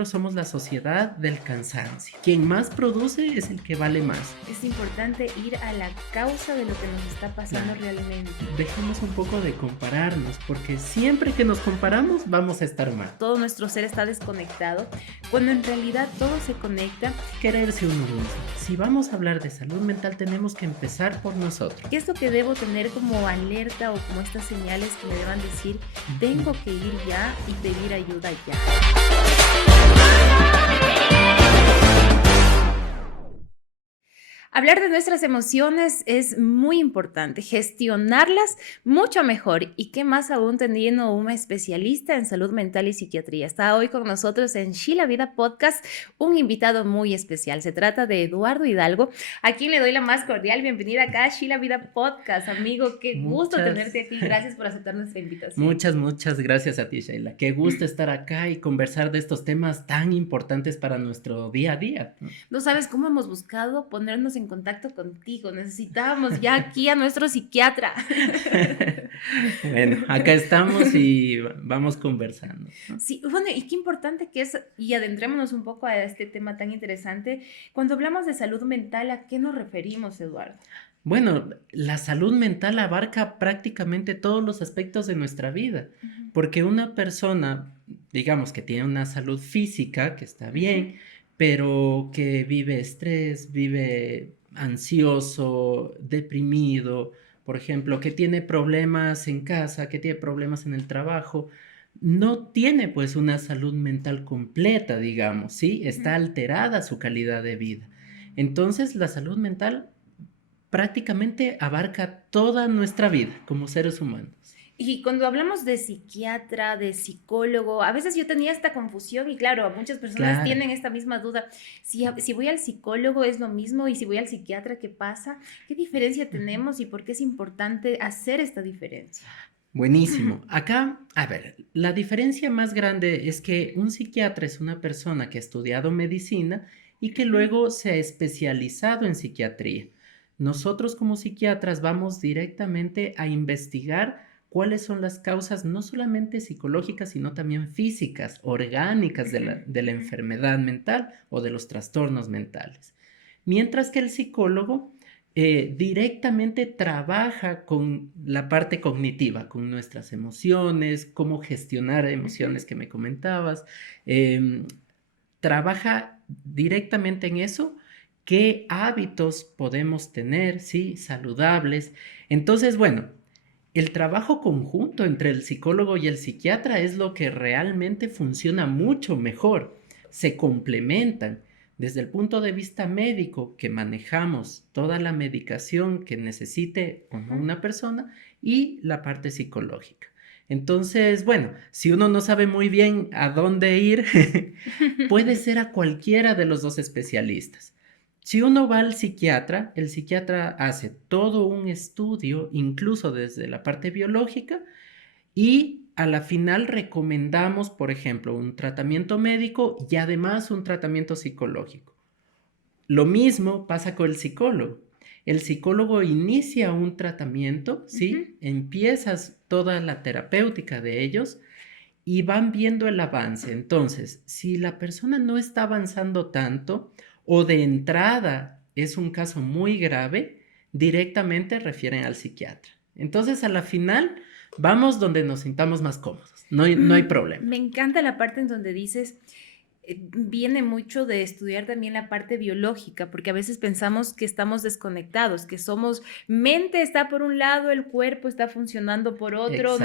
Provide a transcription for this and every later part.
libro, somos la sociedad del cansancio. Quien más produce es el que vale más. Es importante ir a la causa de lo que nos está pasando realmente. Dejemos un poco de compararnos, porque siempre que nos comparamos vamos a estar mal. Todo nuestro ser está desconectado, cuando en realidad todo se conecta. Quererse uno mismo. Si vamos a hablar de salud mental, tenemos que empezar por nosotros. ¿Qué es lo que debo tener como alerta o como estas señales que me deban decir, tengo que ir ya y pedir ayuda ya? Hablar de nuestras emociones es muy importante, gestionarlas mucho mejor y qué más aún teniendo una especialista en salud mental y psiquiatría. Está hoy con nosotros en Sheila Vida Podcast un invitado muy especial. Se trata de Eduardo Hidalgo, a quien le doy la más cordial bienvenida acá a Sheila Vida Podcast. Amigo, qué gusto tenerte aquí. Gracias por aceptar nuestra invitación. Muchas gracias a ti, Sheila. Qué gusto estar acá y conversar de estos temas tan importantes para nuestro día a día. No sabes cómo hemos buscado ponernos en contacto contigo. Necesitábamos ya aquí a nuestro psiquiatra. Bueno, acá estamos y vamos conversando, ¿no? Sí, bueno, y qué importante que es, y adentrémonos un poco a este tema tan interesante. Cuando hablamos de salud mental, ¿a qué nos referimos, Eduardo? Bueno, la salud mental abarca prácticamente todos los aspectos de nuestra vida, porque una persona, digamos que tiene una salud física, que está bien, pero que vive estrés, vive ansioso, deprimido, por ejemplo, que tiene problemas en casa, que tiene problemas en el trabajo, no tiene pues una salud mental completa, digamos, ¿sí? Está alterada su calidad de vida. Entonces, la salud mental prácticamente abarca toda nuestra vida como seres humanos. Y cuando hablamos de psiquiatra, de psicólogo, a veces yo tenía esta confusión y claro, muchas personas tienen esta misma duda. Si voy al psicólogo es lo mismo y si voy al psiquiatra, ¿qué pasa? ¿Qué diferencia tenemos y por qué es importante hacer esta diferencia? Buenísimo. Acá, a ver, la diferencia más grande es que un psiquiatra es una persona que ha estudiado medicina y que luego se ha especializado en psiquiatría. Nosotros como psiquiatras vamos directamente a investigar cuáles son las causas no solamente psicológicas, sino también físicas, orgánicas de la enfermedad mental o de los trastornos mentales. Mientras que el psicólogo directamente trabaja con la parte cognitiva, con nuestras emociones, cómo gestionar emociones que me comentabas, trabaja directamente en eso, qué hábitos podemos tener, ¿sí? Saludables. Entonces, bueno, el trabajo conjunto entre el psicólogo y el psiquiatra es lo que realmente funciona mucho mejor. Se complementan. Desde el punto de vista médico, que manejamos toda la medicación que necesite una persona, y la parte psicológica. Entonces, bueno, si uno no sabe muy bien a dónde ir, puede ser a cualquiera de los dos especialistas. Si uno va al psiquiatra, el psiquiatra hace todo un estudio, incluso desde la parte biológica, y a la final recomendamos, por ejemplo, un tratamiento médico y además un tratamiento psicológico. Lo mismo pasa con el psicólogo. El psicólogo inicia un tratamiento, ¿sí? Empiezas toda la terapéutica de ellos y van viendo el avance. Entonces, si la persona no está avanzando tanto o de entrada es un caso muy grave, directamente refieren al psiquiatra. Entonces, a la final, vamos donde nos sintamos más cómodos. No hay problema. Me encanta la parte en donde dices, viene mucho de estudiar también la parte biológica, porque a veces pensamos que estamos desconectados, que somos, mente está por un lado, el cuerpo está funcionando por otro,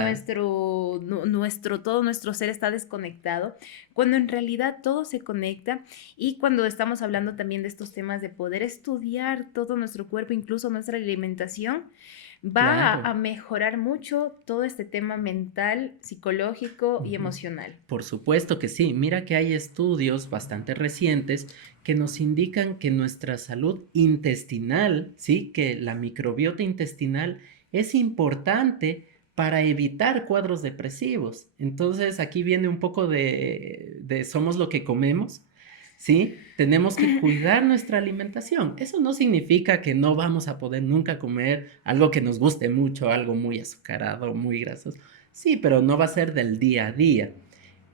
todo nuestro ser está desconectado, cuando en realidad todo se conecta. Y cuando estamos hablando también de estos temas de poder estudiar todo nuestro cuerpo, incluso nuestra alimentación, va a mejorar mucho todo este tema mental, psicológico y emocional. Por supuesto que sí. Mira que hay estudios bastante recientes que nos indican que nuestra salud intestinal, ¿sí? Que la microbiota intestinal es importante para evitar cuadros depresivos. Entonces aquí viene un poco de somos lo que comemos. ¿Sí? Tenemos que cuidar nuestra alimentación. Eso no significa que no vamos a poder nunca comer algo que nos guste mucho, algo muy azucarado, muy grasoso. Sí, pero no va a ser del día a día.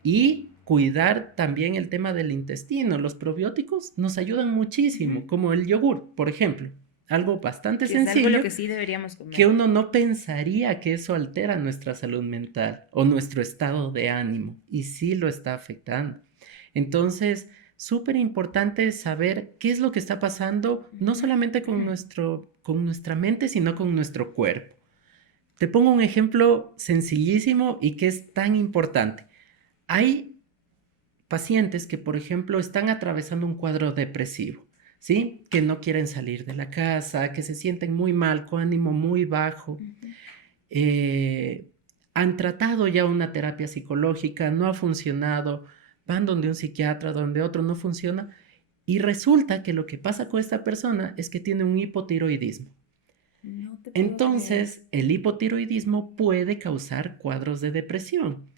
Y cuidar también el tema del intestino. Los probióticos nos ayudan muchísimo, como el yogur, por ejemplo. Algo bastante Que es algo lo sencillo que sí deberíamos que comer. uno no pensaría que eso altera nuestra salud mental o nuestro estado de ánimo, y sí lo está afectando. Entonces, súper importante saber qué es lo que está pasando, no solamente con nuestra mente, sino con nuestro cuerpo. Te pongo un ejemplo sencillísimo y que es tan importante. Hay pacientes que, por ejemplo, están atravesando un cuadro depresivo, ¿sí? Que no quieren salir de la casa, que se sienten muy mal, con ánimo muy bajo. Ujú. eh, Han tratado ya una terapia psicológica, no ha funcionado, van donde un psiquiatra, donde otro, no funciona, y resulta que lo que pasa con esta persona es que tiene un hipotiroidismo. No te puedo creer. Entonces, el hipotiroidismo puede causar cuadros de depresión.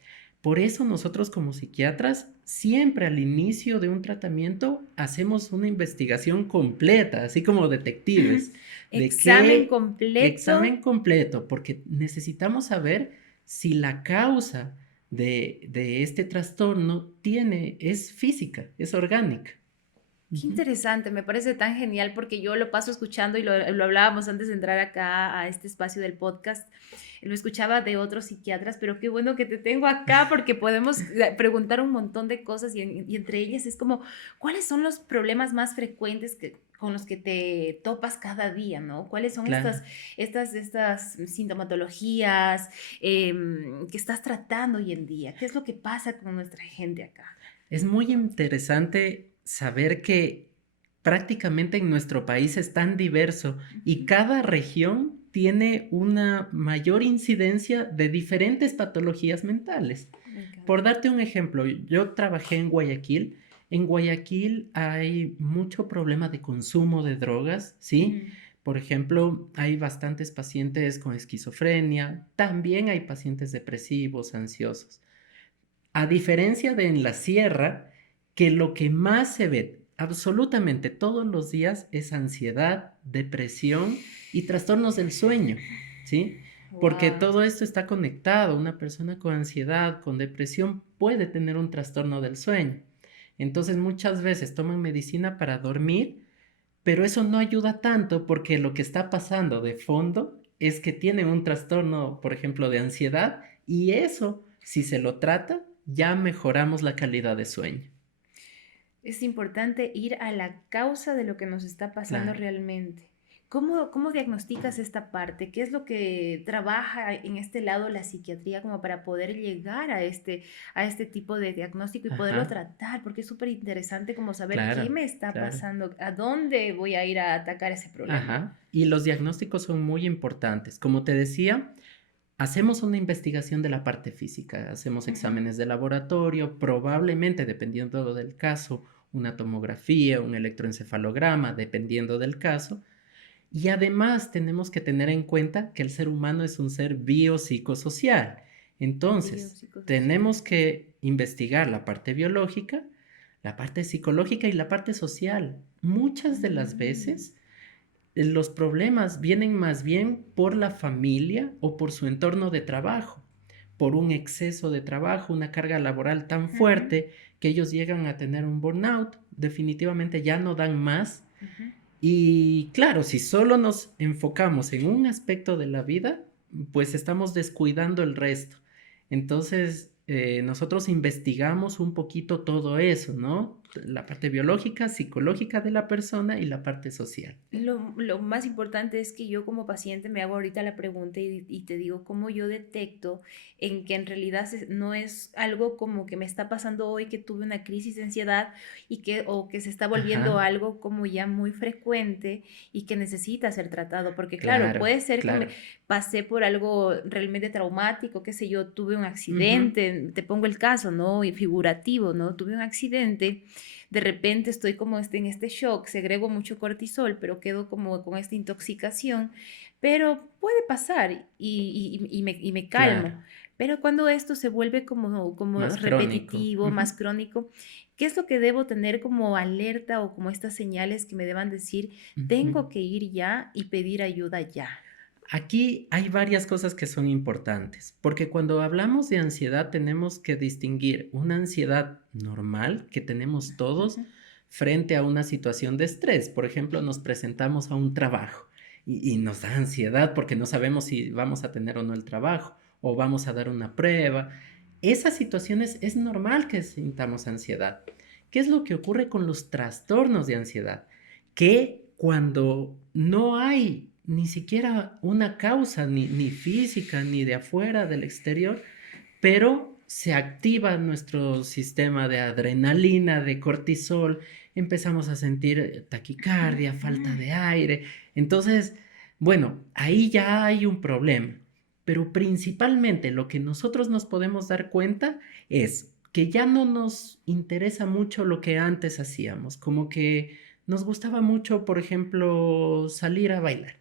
Por eso nosotros como psiquiatras siempre al inicio de un tratamiento hacemos una investigación completa, así como detectives, de Examen qué completo. examen completo, porque necesitamos saber si la causa de este trastorno es física, es orgánica. Qué Ujú. interesante, me parece tan genial porque yo lo paso escuchando y lo hablábamos antes de entrar acá a este espacio del podcast. Lo escuchaba de otros psiquiatras, pero qué bueno que te tengo acá porque podemos preguntar un montón de cosas y entre ellas es como, ¿cuáles son los problemas más frecuentes con los que te topas cada día, ¿no? ¿Cuáles son Claro. estas sintomatologías que estás tratando hoy en día? ¿Qué es lo que pasa con nuestra gente acá? Es muy interesante saber que prácticamente en nuestro país es tan diverso y Ujú. cada región tiene una mayor incidencia de diferentes patologías mentales. Me Por encanta. darte un ejemplo, yo trabajé en Guayaquil. En Guayaquil hay mucho problema de consumo de drogas, ¿sí? Mm. Por ejemplo, hay bastantes pacientes con esquizofrenia, también hay pacientes depresivos, ansiosos. A diferencia de en la sierra, que lo que más se ve absolutamente todos los días es ansiedad, depresión y trastornos del sueño, ¿sí? Porque Wow. todo esto está conectado. Una persona con ansiedad, con depresión, puede tener un trastorno del sueño. Entonces muchas veces toman medicina para dormir, pero eso no ayuda tanto porque lo que está pasando de fondo es que tienen un trastorno, por ejemplo, de ansiedad, y eso, si se lo trata, ya mejoramos la calidad de sueño. Es importante ir a la causa de lo que nos está pasando Claro. realmente. ¿Cómo diagnosticas esta parte? ¿Qué es lo que trabaja en este lado la psiquiatría como para poder llegar a este tipo de diagnóstico y poderlo Ajá, tratar? Porque es súper interesante como saber qué claro, me está claro. pasando, a dónde voy a ir a atacar ese problema. Ajá. Y los diagnósticos son muy importantes. Como te decía, hacemos una investigación de la parte física, hacemos Ujú. exámenes de laboratorio, probablemente, dependiendo del caso, una tomografía, un electroencefalograma, dependiendo del caso. Y además tenemos que tener en cuenta que el ser humano es un ser biopsicosocial. Entonces, Biopsicosocial. tenemos que investigar la parte biológica, la parte psicológica y la parte social. Muchas de las Mm. veces los problemas vienen más bien por la familia o por su entorno de trabajo, por un exceso de trabajo, una carga laboral tan Ujú, fuerte que ellos llegan a tener un burnout, definitivamente ya no dan más. ujú. Y claro, si solo nos enfocamos en un aspecto de la vida, pues estamos descuidando el resto. Entonces, nosotros investigamos un poquito todo eso, ¿no? La parte biológica, psicológica de la persona y la parte social. Lo más importante es que yo como paciente me hago ahorita la pregunta y te digo cómo yo detecto en que en realidad no es algo como que me está pasando hoy que tuve una crisis de ansiedad o que se está volviendo Ajá, algo como ya muy frecuente y que necesita ser tratado. Porque claro, claro, puede ser que me claro. pasé por algo realmente traumático, qué sé yo, tuve un Ujú, accidente, te pongo el caso, ¿no? Y figurativo, ¿no? Tuve un accidente, de repente estoy como en este shock, segrego mucho cortisol, pero quedo como con esta intoxicación, pero puede pasar y me claro. calmo. Pero cuando esto se vuelve como Más crónico. repetitivo, Ujú, más crónico, ¿qué es lo que debo tener como alerta o como estas señales que me deban decir, ujú. tengo que ir ya y pedir ayuda ya? Aquí hay varias cosas que son importantes, porque cuando hablamos de ansiedad tenemos que distinguir una ansiedad normal que tenemos todos Ujú. frente a una situación de estrés. Por ejemplo, nos presentamos a un trabajo y nos da ansiedad porque no sabemos si vamos a tener o no el trabajo o vamos a dar una prueba. Esas situaciones es normal que sintamos ansiedad. ¿Qué es lo que ocurre con los trastornos de ansiedad? Que cuando no hay ni siquiera una causa, ni física, ni de afuera, del exterior, pero se activa nuestro sistema de adrenalina, de cortisol, empezamos a sentir taquicardia, falta Ujú. de aire. Entonces, bueno, ahí ya hay un problema. Pero principalmente lo que nosotros nos podemos dar cuenta es que ya no nos interesa mucho lo que antes hacíamos, como que nos gustaba mucho, por ejemplo, salir a bailar.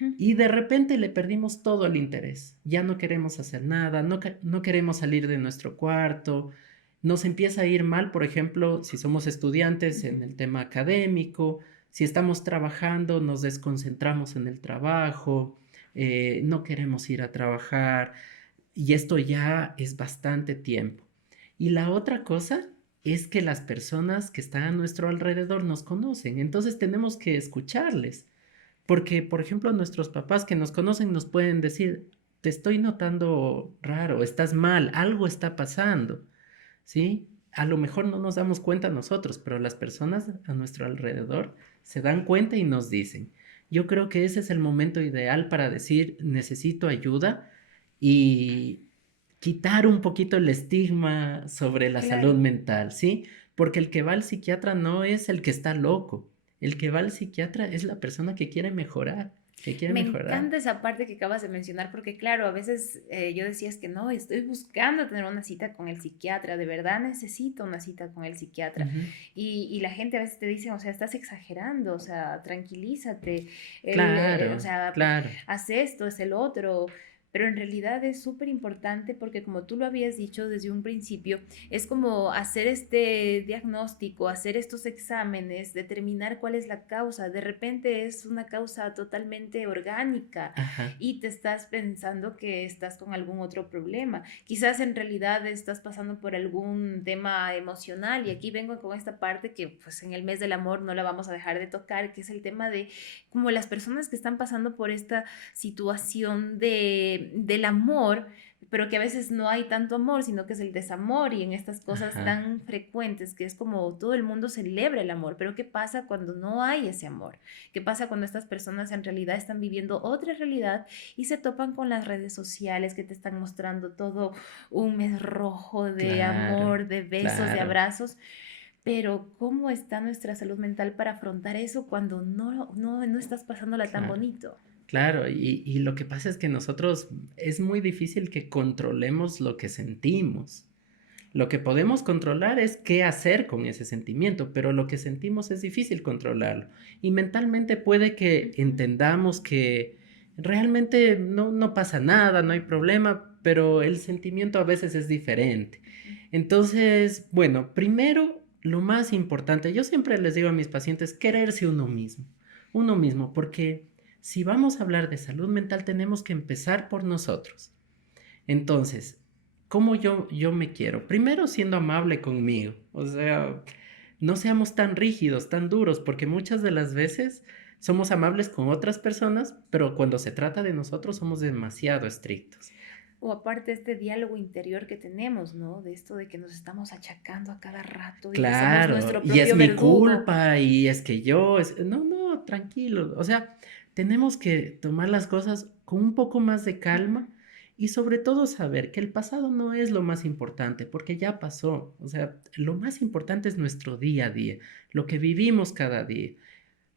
Ujú. Y de repente le perdimos todo el interés. Ya no queremos hacer nada, no queremos salir de nuestro cuarto. Nos empieza a ir mal, por ejemplo, si somos estudiantes en el tema académico, si estamos trabajando, nos desconcentramos en el trabajo, no queremos ir a trabajar y esto ya es bastante tiempo. Y la otra cosa es que las personas que están a nuestro alrededor nos conocen, entonces tenemos que escucharles. Porque, por ejemplo, nuestros papás que nos conocen nos pueden decir, te estoy notando raro, estás mal, algo está pasando, ¿sí? A lo mejor no nos damos cuenta nosotros, pero las personas a nuestro alrededor se dan cuenta y nos dicen. Yo creo que ese es el momento ideal para decir, necesito ayuda y quitar un poquito el estigma sobre la salud Claro. mental, ¿sí? Porque el que va al psiquiatra no es el que está loco. El que va al psiquiatra es la persona que quiere mejorar, que quiere Me mejorar. encanta esa parte que acabas de mencionar porque claro, a veces yo decías que no, estoy buscando tener una cita con el psiquiatra, de verdad necesito una cita con el psiquiatra. Ujú. Y la gente a veces te dice, o sea, estás exagerando, o sea, tranquilízate, o Claro, sea, claro. haz esto, es el otro. Pero en realidad es súper importante porque como tú lo habías dicho desde un principio, es como hacer este diagnóstico, hacer estos exámenes, determinar cuál es la causa. De repente es una causa totalmente orgánica Ajá. y te estás pensando que estás con algún otro problema. Quizás en realidad estás pasando por algún tema emocional y aquí vengo con esta parte que pues en el mes del amor no la vamos a dejar de tocar, que es el tema de como las personas que están pasando por esta situación del amor, pero que a veces no hay tanto amor, sino que es el desamor y en estas cosas Ajá. tan frecuentes que es como todo el mundo celebra el amor, pero ¿qué pasa cuando no hay ese amor? ¿Qué pasa cuando estas personas en realidad están viviendo otra realidad y se topan con las redes sociales que te están mostrando todo un mes rojo de Claro, amor, de besos, de claro, abrazos? Pero ¿cómo está nuestra salud mental para afrontar eso cuando no estás pasándola tan claro. bonito? Claro, y lo que pasa es que nosotros es muy difícil que controlemos lo que sentimos. Lo que podemos controlar es qué hacer con ese sentimiento, pero lo que sentimos es difícil controlarlo. Y mentalmente puede que Ujú. entendamos que realmente no pasa nada, no hay problema, pero el sentimiento a veces es diferente. Ujú. Entonces, bueno, primero, lo más importante, yo siempre les digo a mis pacientes, quererse uno mismo, porque si vamos a hablar de salud mental tenemos que empezar por nosotros. Entonces, ¿cómo yo me quiero? Primero siendo amable conmigo, o sea, no seamos tan rígidos, tan duros, porque muchas de las veces somos amables con otras personas, pero cuando se trata de nosotros somos demasiado estrictos. O aparte este diálogo interior que tenemos, ¿no? De esto de que nos estamos achacando a cada rato y somos Claro, nuestro y es propio mi verdugo. culpa y es que no, tranquilo, o sea, tenemos que tomar las cosas con un poco más de Ujú. calma y sobre todo saber que el pasado no es lo más importante, porque ya pasó, o sea, lo más importante es nuestro día a día, lo que vivimos cada día.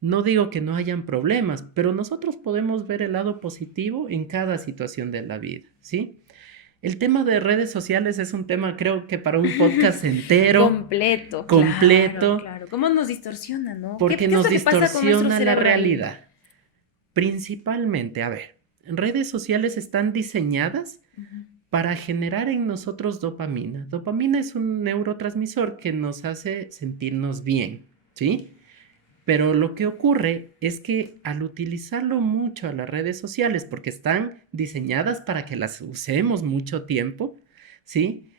No digo que no hayan problemas, pero nosotros podemos ver el lado positivo en cada situación de la vida, ¿sí? El tema de redes sociales es un tema, creo que para un podcast entero, Completo, claro, completo, claro. ¿Cómo nos distorsiona, no? porque ¿Qué es nos lo que pasa con nuestro distorsiona la cerebro ahí? realidad. Principalmente, a ver, redes sociales están diseñadas Ujú. para generar en nosotros dopamina. Dopamina es un neurotransmisor que nos hace sentirnos bien, ¿sí? Pero lo que ocurre es que al utilizarlo mucho a las redes sociales, porque están diseñadas para que las usemos mucho tiempo, ¿sí?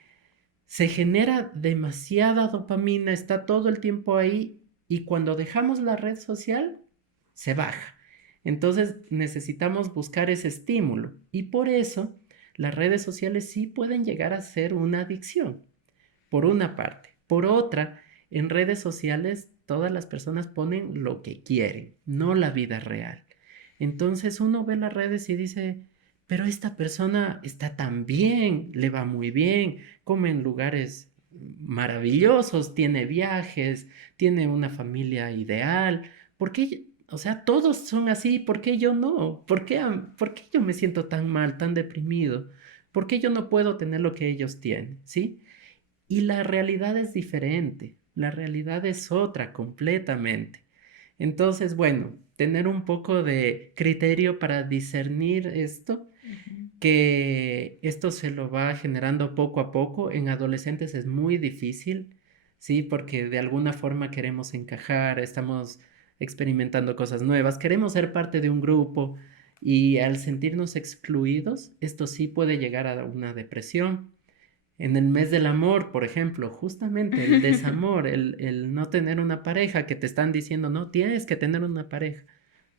Se genera demasiada dopamina, está todo el tiempo ahí y cuando dejamos la red social, se baja. Entonces necesitamos buscar ese estímulo y por eso las redes sociales sí pueden llegar a ser una adicción, por una parte. Por otra, en redes sociales todas las personas ponen lo que quieren, no la vida real. Entonces uno ve las redes y dice, pero esta persona está tan bien, le va muy bien, come en lugares maravillosos, tiene viajes, tiene una familia ideal. ¿Por qué? O sea, todos son así, ¿por qué yo no? ¿Por qué yo me siento tan mal, tan deprimido? ¿Por qué yo no puedo tener lo que ellos tienen? ¿Sí? Y la realidad es diferente, la realidad es otra completamente. Entonces, bueno, tener un poco de criterio para discernir esto, Ujú. que esto se lo va generando poco a poco. En adolescentes es muy difícil, ¿sí? Porque de alguna forma queremos encajar, estamos experimentando cosas nuevas, queremos ser parte de un grupo y al sentirnos excluidos, esto sí puede llegar a una depresión. En el mes del amor, por ejemplo, justamente el desamor, el no tener una pareja, que te están diciendo, no, tienes que tener una pareja.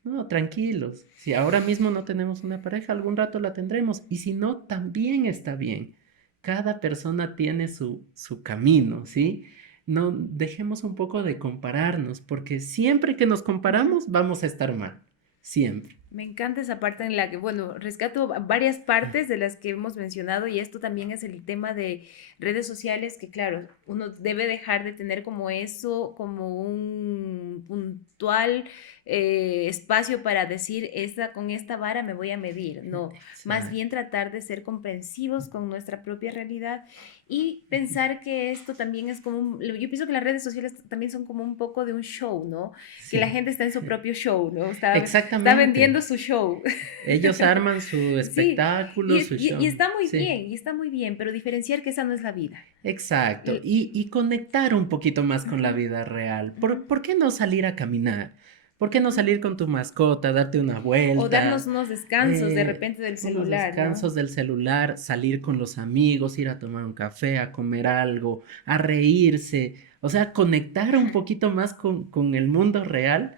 No, tranquilos. Si ahora mismo no tenemos una pareja, algún rato la tendremos. Y si no, también está bien. Cada persona tiene su camino, ¿sí? No dejemos un poco de compararnos, porque siempre que nos comparamos vamos a estar mal. Siempre. Me encanta esa parte en la que, bueno, rescato varias partes de las que hemos mencionado y esto también es el tema de redes sociales, que claro, uno debe dejar de tener como eso, como un puntual espacio para decir, con esta vara me voy a medir. No, más bien Exacto. tratar de ser comprensivos con nuestra propia realidad y pensar que esto también es como, yo pienso que las redes sociales también son como un poco de un show, ¿no? Que la Sí, gente está en su propio show, ¿no? Está vendiendo exactamente. su show. Ellos arman su Sí, espectáculo, su y show. está muy Sí, bien, y está muy bien, pero diferenciar que esa no es la vida. exacto. L- Y conectar un poquito más con la Ujú, vida real. ujú. ¿Por qué no salir a caminar? ¿Por qué no salir con tu mascota, darte una O darnos vuelta? unos descansos de repente del Unos celular, ¿no? descansos del celular, salir con los amigos, ir a tomar un café, a comer algo, a reírse. O sea, conectar un poquito más con el mundo real.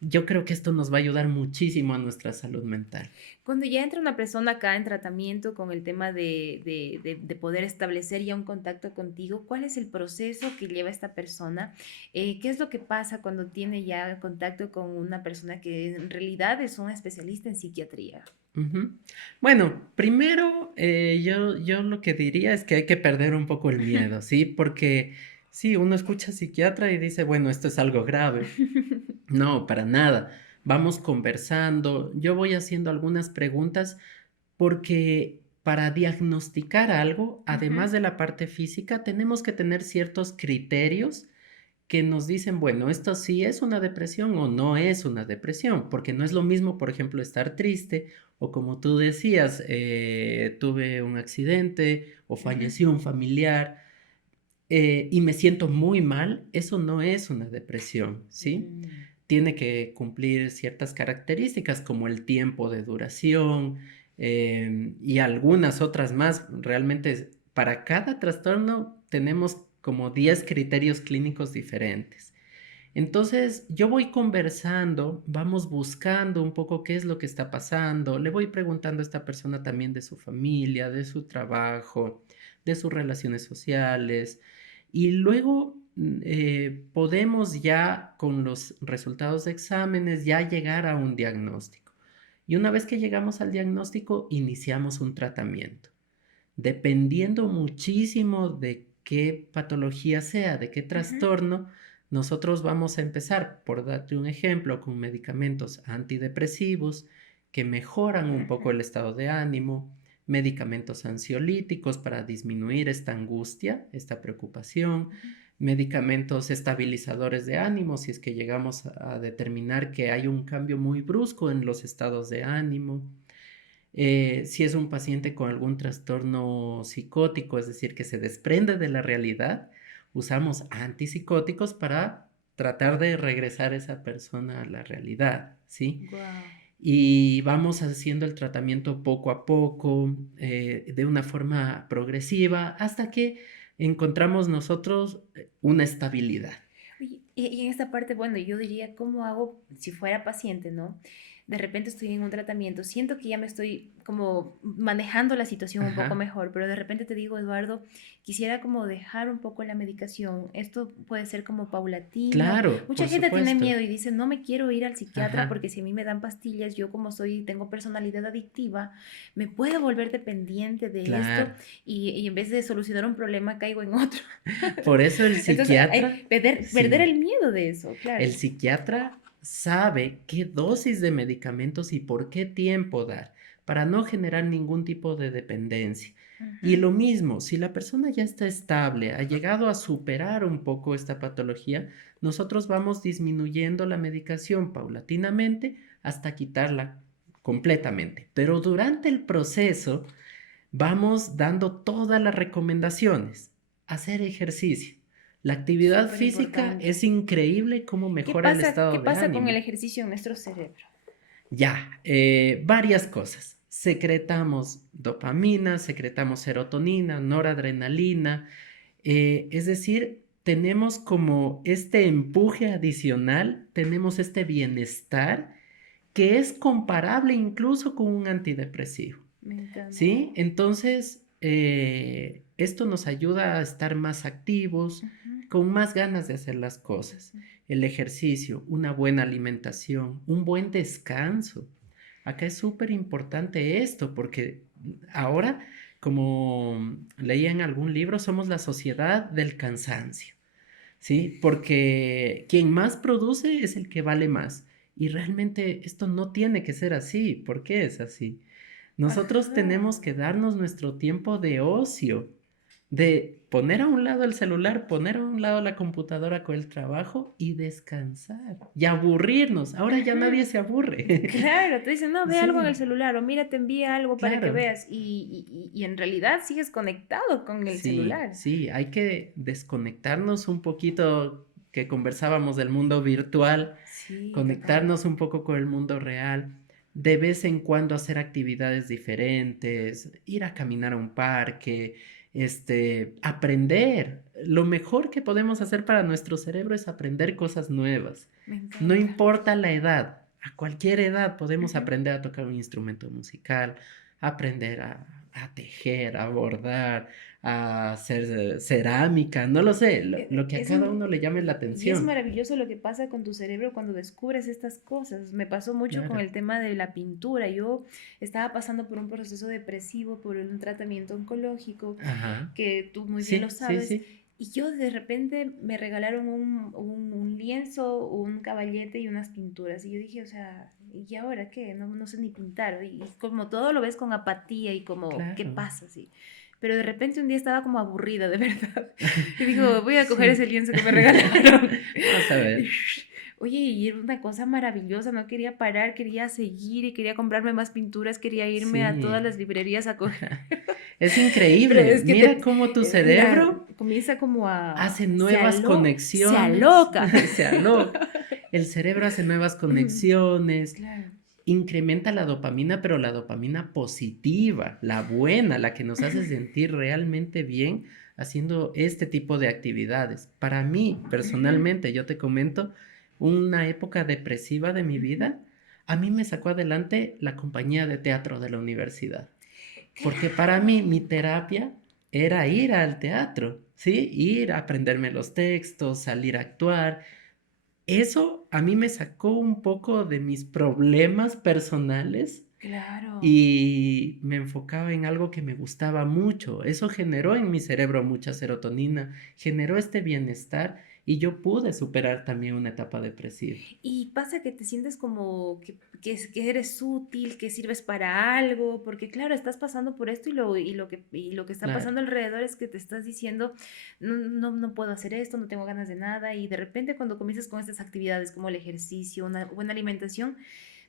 Yo creo que esto nos va a ayudar muchísimo a nuestra salud mental. Cuando ya entra una persona acá en tratamiento con el tema de poder establecer ya un contacto contigo, ¿cuál es el proceso que lleva esta persona? ¿Qué es lo que pasa cuando tiene ya contacto con una persona que en realidad es un especialista en psiquiatría? Ujú. Bueno, primero yo lo que diría es que hay que perder un poco el miedo, ¿sí? Porque sí, uno escucha psiquiatra y dice, bueno, esto es algo grave. No, para nada. Vamos conversando. Yo voy haciendo algunas preguntas porque para diagnosticar algo, Ujú, además de la parte física, tenemos que tener ciertos criterios que nos dicen, bueno, esto sí es una depresión o no es una depresión, porque no es lo mismo, por ejemplo, estar triste o como tú decías, tuve un accidente o ujú. falleció un familiar y me siento muy mal, eso no es una depresión, ¿sí? Mm. Tiene que cumplir ciertas características como el tiempo de duración y algunas otras más. Realmente para cada trastorno tenemos como 10 criterios clínicos diferentes. Entonces yo voy conversando, vamos buscando un poco qué es lo que está pasando, le voy preguntando a esta persona también de su familia, de su trabajo, de sus relaciones sociales y luego podemos ya con los resultados de exámenes ya llegar a un diagnóstico. Y una vez que llegamos al diagnóstico, iniciamos un tratamiento. Dependiendo muchísimo de qué patología sea, de qué Ujú, trastorno, nosotros vamos a empezar, por darte un ejemplo, con medicamentos antidepresivos que mejoran un poco ujú, el estado de ánimo, medicamentos ansiolíticos para disminuir esta angustia, esta preocupación, ujú. medicamentos estabilizadores de ánimo, si es que llegamos a determinar que hay un cambio muy brusco en los estados de ánimo. Si es un paciente con algún trastorno psicótico, es decir, que se desprende de la realidad, usamos antipsicóticos para tratar de regresar a esa persona a la realidad, ¿sí? Guau. Y vamos haciendo el tratamiento poco a poco, de una forma progresiva, hasta que encontramos nosotros una estabilidad. Oye, y en esta parte, bueno, yo diría, ¿cómo hago si fuera paciente, no? De repente estoy en un tratamiento, siento que ya me estoy como manejando la situación un poco Ajá, mejor, pero de repente te digo, Eduardo, quisiera como dejar un poco la medicación. Esto puede ser como paulatino. claro, Mucha por gente tiene supuesto. miedo y dice, no me quiero ir al psiquiatra Ajá, porque si a mí me dan pastillas, yo como soy, tengo personalidad adictiva, me puedo volver dependiente de esto claro. y en vez de solucionar un problema, caigo en otro. Por eso el Entonces, psiquiatra, perder sí, el miedo de eso, claro. el psiquiatra sabe qué dosis de medicamentos y por qué tiempo dar para no generar ningún tipo de dependencia. Y Ujú. lo mismo, si la persona ya está estable, ha llegado a superar un poco esta patología, nosotros vamos disminuyendo la medicación paulatinamente hasta quitarla completamente. Pero durante el proceso vamos dando todas las recomendaciones. Hacer ejercicio. La actividad Súper física importante. es increíble cómo mejora el Qué estado de pasa con el ánimo. ejercicio en nuestro cerebro? Ya, varias cosas. Secretamos dopamina, secretamos serotonina, noradrenalina, es decir, tenemos como este empuje adicional, tenemos este bienestar que es comparable incluso con un antidepresivo. Me encanta. ¿Sí? Entonces, esto nos ayuda a estar más activos, Ujú, con más ganas de hacer las cosas. ujú. El ejercicio, una buena alimentación, un buen descanso. Acá es súper importante esto porque ahora, como leía en algún libro, somos la sociedad del cansancio. ¿Sí? Porque quien más produce es el que vale más. Y realmente esto no tiene que ser así. ¿Por qué es así? Nosotros tenemos Ajá. que darnos nuestro tiempo de ocio, de poner a un lado el celular, poner a un lado la computadora con el trabajo y descansar y aburrirnos. Ahora ya nadie Ujú. se aburre. Claro, te dicen, no, ve algo en el Sí, celular o mira, te envía algo para que claro. veas y en realidad sigues conectado con el Sí, celular. sí, hay que desconectarnos un poquito que conversábamos del mundo virtual, Sí, conectarnos totalmente. un poco con el mundo real, de vez en cuando hacer actividades diferentes, ir a caminar a un parque, aprender. Lo mejor que podemos hacer para nuestro cerebro es aprender cosas nuevas. Me No encanta. importa la edad, a cualquier edad podemos Ujú. aprender a tocar un instrumento musical, aprender a tejer, a bordar, a hacer cerámica, no lo sé, lo que a Es cada un, uno le llame la y es atención. maravilloso lo que pasa con tu cerebro cuando descubres estas cosas. Me pasó mucho con Claro. el tema de la pintura. Yo estaba pasando por un proceso depresivo, por un tratamiento oncológico, Ajá. que tú muy bien lo Sí, sí, sabes. sí. Y yo de repente me regalaron un lienzo, un caballete y unas pinturas. Y yo dije, o sea, ¿y ahora qué? No, no sé ni pintar. Y como todo lo ves con apatía y como, ¿qué Claro. pasa? Sí. Pero de repente un día estaba como aburrida, de verdad. Y digo, voy a coger ese Sí. lienzo que me regalaron. Vamos a Y, ver. oye, y era una cosa maravillosa, no quería parar, quería seguir y quería comprarme más pinturas, quería irme a todas Sí. las librerías a coger. Es Pero increíble. es que Mira cómo tu mira, cerebro comienza como hace a, nuevas se conexiones, aloca. se aloca. El cerebro hace nuevas conexiones, Claro. incrementa la dopamina, pero la dopamina positiva, la buena, la que nos hace sentir realmente bien haciendo este tipo de actividades. Para mí, Ujú, personalmente, yo te comento, una época depresiva de mi ujú. vida, a mí me sacó adelante la compañía de teatro de la universidad. Porque para Claro. mí mi terapia era ir al teatro, ¿sí? Ir a aprenderme los textos, salir a actuar. Eso a mí me sacó un poco de mis problemas personales Claro. y me enfocaba en algo que me gustaba mucho. Eso generó en mi cerebro mucha serotonina, generó este bienestar y yo pude superar también una etapa depresiva. Y pasa que te sientes como que eres útil, que sirves para algo, porque claro, estás pasando por esto y lo que está Claro. pasando alrededor es que te estás diciendo, no, no, no puedo hacer esto, no tengo ganas de nada, y de repente cuando comienzas con estas actividades como el ejercicio, una buena alimentación,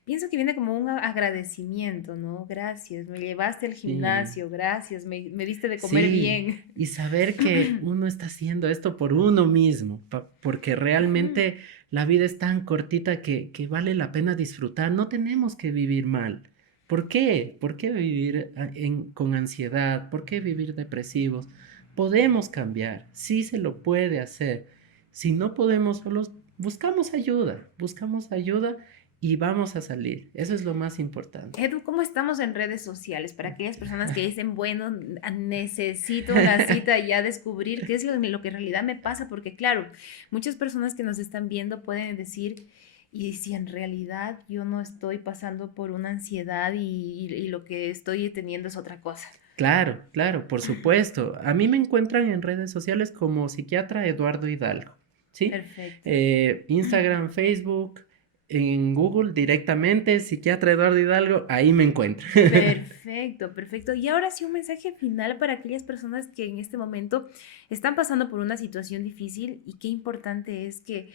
pienso que viene como un agradecimiento, ¿no? Gracias, me llevaste al Sí, gimnasio, gracias, me diste de comer sí. bien. Y saber que uno está haciendo esto por uno mismo, porque Ujú. realmente la vida es tan cortita que vale la pena disfrutar. No tenemos que vivir mal. ¿Por qué? ¿Por qué vivir con ansiedad? ¿Por qué vivir depresivos? Podemos cambiar, sí se lo puede hacer. Si no podemos solos, buscamos ayuda y vamos a salir. Eso es lo más importante. Edu, ¿cómo estamos en redes sociales? Para aquellas personas que dicen, bueno, necesito una cita y ya descubrir qué es lo que en realidad me pasa, porque claro, muchas personas que nos están viendo pueden decir, y si en realidad yo no estoy pasando por una ansiedad y lo que estoy teniendo es otra cosa. Claro, claro, por supuesto. A mí me encuentran en redes sociales como psiquiatra Eduardo Hidalgo, ¿sí? Perfecto. Instagram, Facebook, en Google directamente, psiquiatra Eduardo Hidalgo, ahí me encuentran. Perfecto, perfecto. Y ahora sí un mensaje final para aquellas personas que en este momento están pasando por una situación difícil y qué importante es que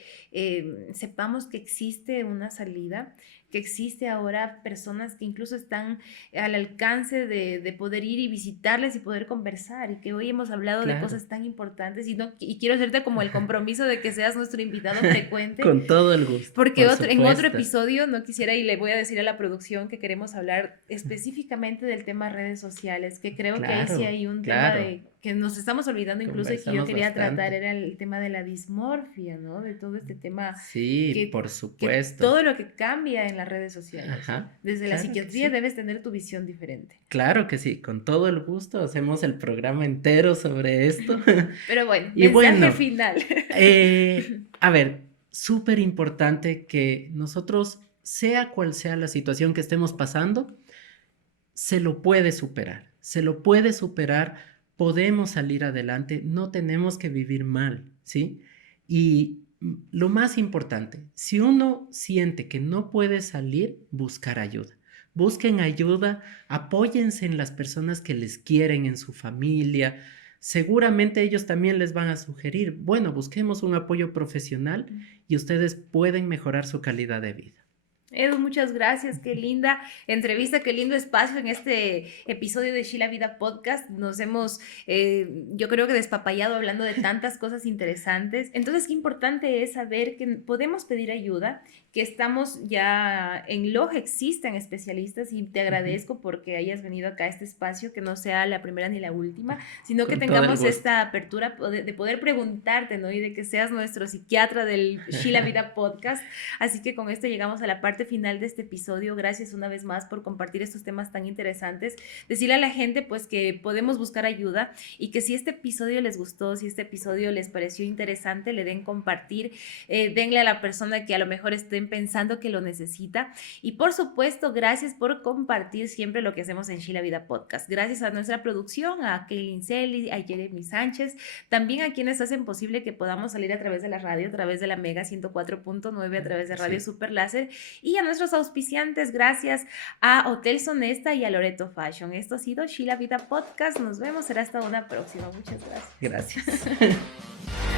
sepamos que existe una salida, que existe ahora personas que incluso están al alcance de poder ir y visitarles y poder conversar y que hoy hemos hablado de Claro, cosas tan importantes y quiero hacerte como el compromiso de que seas nuestro invitado frecuente con todo el gusto, porque por en otro supuesto. episodio no quisiera y le voy a decir a la producción que queremos hablar específicamente del tema redes sociales, que creo que ahí sí Claro, hay un tema claro, de que nos estamos olvidando incluso y que yo conversamos quería tratar bastante. era el tema de la dismorfia, ¿no? De todo este tema Sí, que, por que supuesto. todo lo que cambia en las redes sociales. Ajá, Desde la claro que psiquiatría sí. debes tener tu visión diferente. Claro que sí, con todo el gusto hacemos el programa entero sobre esto. Pero bueno, Y mensaje bueno, final. a ver, súper importante que nosotros, sea cual sea la situación que estemos pasando, se lo puede superar, podemos salir adelante, no tenemos que vivir mal, ¿sí? Y lo más importante, si uno siente que no puede salir, buscar ayuda. Busquen ayuda, apóyense en las personas que les quieren, en su familia. Seguramente ellos también les van a sugerir, bueno, busquemos un apoyo profesional y ustedes pueden mejorar su calidad de vida. Edu, muchas gracias. Qué linda entrevista, qué lindo espacio en este episodio de Sheila Vida Podcast. Nos hemos, yo creo que despapallado hablando de tantas cosas interesantes. Entonces, qué importante es saber que podemos pedir ayuda, que estamos ya en Loja, existen especialistas y te Ujú. agradezco porque hayas venido acá a este espacio, que no sea la primera ni la última, sino que Con todo el tengamos gusto. esta apertura de poder preguntarte, ¿no? Y de que seas nuestro psiquiatra del Sheila Vida Podcast. Así que con esto llegamos a la parte final de este episodio. Gracias una vez más por compartir estos temas tan interesantes. Decirle a la gente pues que podemos buscar ayuda y que si este episodio les gustó, si este episodio les pareció interesante, le den compartir, denle a la persona que a lo mejor estén pensando que lo necesita. Y por supuesto, gracias por compartir siempre lo que hacemos en Sheila Vida Podcast. Gracias a nuestra producción, a Kaylin Celi, a Jeremy Sánchez, también a quienes hacen posible que podamos salir a través de la radio, a través de la Mega 104.9, a Claro través de que Radio sí. Super Láser y a nuestros auspiciantes, gracias a Hotel Sonesta y a Loreto Fashion. Esto ha sido Sheila Vida Podcast. Nos vemos, será hasta una próxima. Muchas gracias. Gracias.